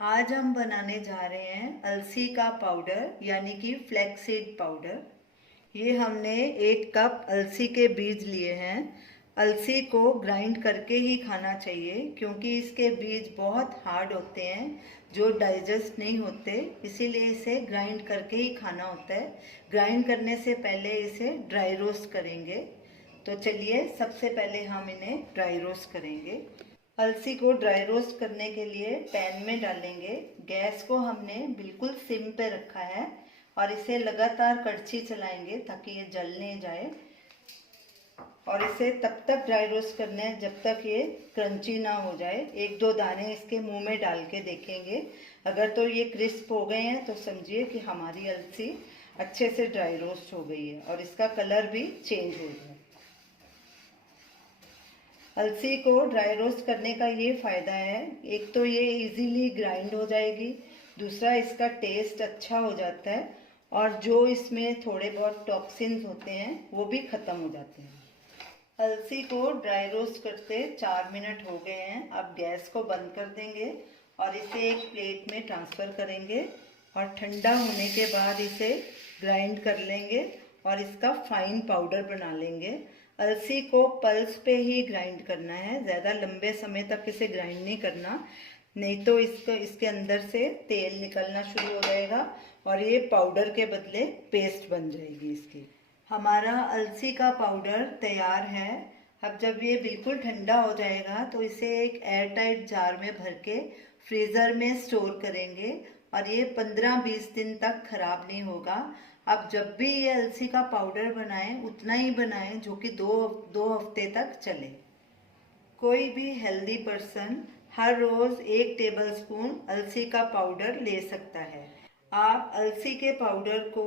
आज हम बनाने जा रहे हैं अलसी का पाउडर यानी कि फ्लैक्सीड पाउडर। ये हमने 1 कप अलसी के बीज लिए हैं। अलसी को ग्राइंड करके ही खाना चाहिए क्योंकि इसके बीज बहुत हार्ड होते हैं जो डाइजेस्ट नहीं होते, इसीलिए इसे ग्राइंड करके ही खाना होता है। ग्राइंड करने से पहले इसे ड्राई रोस्ट करेंगे। तो चलिए सबसे पहले हम इन्हें ड्राई रोस्ट करेंगे। अलसी को ड्राई रोस्ट करने के लिए पैन में डालेंगे। गैस को हमने बिल्कुल सिम पे रखा है और इसे लगातार कड़छी चलाएंगे ताकि ये जल नहीं जाए। और इसे तब तक ड्राई रोस्ट करना है जब तक ये क्रंची ना हो जाए। 1-2 दाने इसके मुंह में डाल के देखेंगे। अगर तो ये क्रिस्प हो गए हैं तो समझिए कि हमारी अलसी अच्छे से ड्राई रोस्ट हो गई है और इसका कलर भी चेंज हो गया। अलसी को ड्राई रोस्ट करने का ये फ़ायदा है, एक तो ये इजीली ग्राइंड हो जाएगी, दूसरा इसका टेस्ट अच्छा हो जाता है और जो इसमें थोड़े बहुत टॉक्सिन्स होते हैं वो भी ख़त्म हो जाते हैं। अलसी को ड्राई रोस्ट करते 4 मिनट हो गए हैं। अब गैस को बंद कर देंगे और इसे एक प्लेट में ट्रांसफ़र करेंगे और ठंडा होने के बाद इसे ग्राइंड कर लेंगे और इसका फाइन पाउडर बना लेंगे। अलसी को पल्स पे ही ग्राइंड करना है, ज़्यादा लंबे समय तक इसे ग्राइंड नहीं करना, नहीं तो इसके अंदर से तेल निकलना शुरू हो जाएगा और ये पाउडर के बदले पेस्ट बन जाएगी इसकी। हमारा अलसी का पाउडर तैयार है। अब जब ये बिल्कुल ठंडा हो जाएगा तो इसे एक एयर टाइट जार में भर के फ्रीज़र में स्टोर करेंगे और ये 15-20 दिन तक ख़राब नहीं होगा। अब जब भी ये अलसी का पाउडर बनाएं उतना ही बनाएं जो कि दो हफ्ते तक चले। कोई भी हेल्दी पर्सन हर रोज़ 1 टेबलस्पून अलसी का पाउडर ले सकता है। आप अलसी के पाउडर को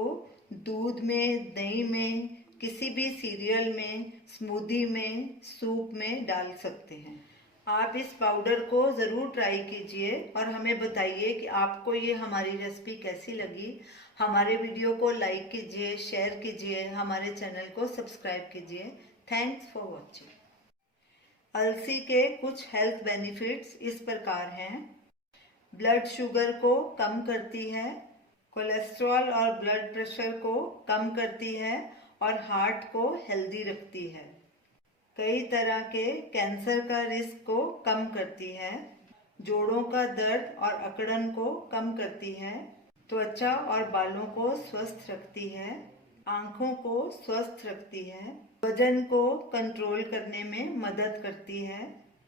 दूध में, दही में, किसी भी सीरियल में, स्मूदी में, सूप में डाल सकते हैं। आप इस पाउडर को ज़रूर ट्राई कीजिए और हमें बताइए कि आपको ये हमारी रेसिपी कैसी लगी। हमारे वीडियो को लाइक कीजिए, शेयर कीजिए, हमारे चैनल को सब्सक्राइब कीजिए। Thanks for watching. अलसी के कुछ हेल्थ बेनिफिट्स इस प्रकार हैं। ब्लड शुगर को कम करती है, कोलेस्ट्रॉल और ब्लड प्रेशर को कम करती है और हार्ट को हेल्दी रखती है। कई तरह के कैंसर का रिस्क को कम करती है, जोड़ों का दर्द और अकड़न को कम करती है, त्वचा और बालों को स्वस्थ रखती है, आँखों को स्वस्थ रखती है, वजन को कंट्रोल करने में मदद करती है,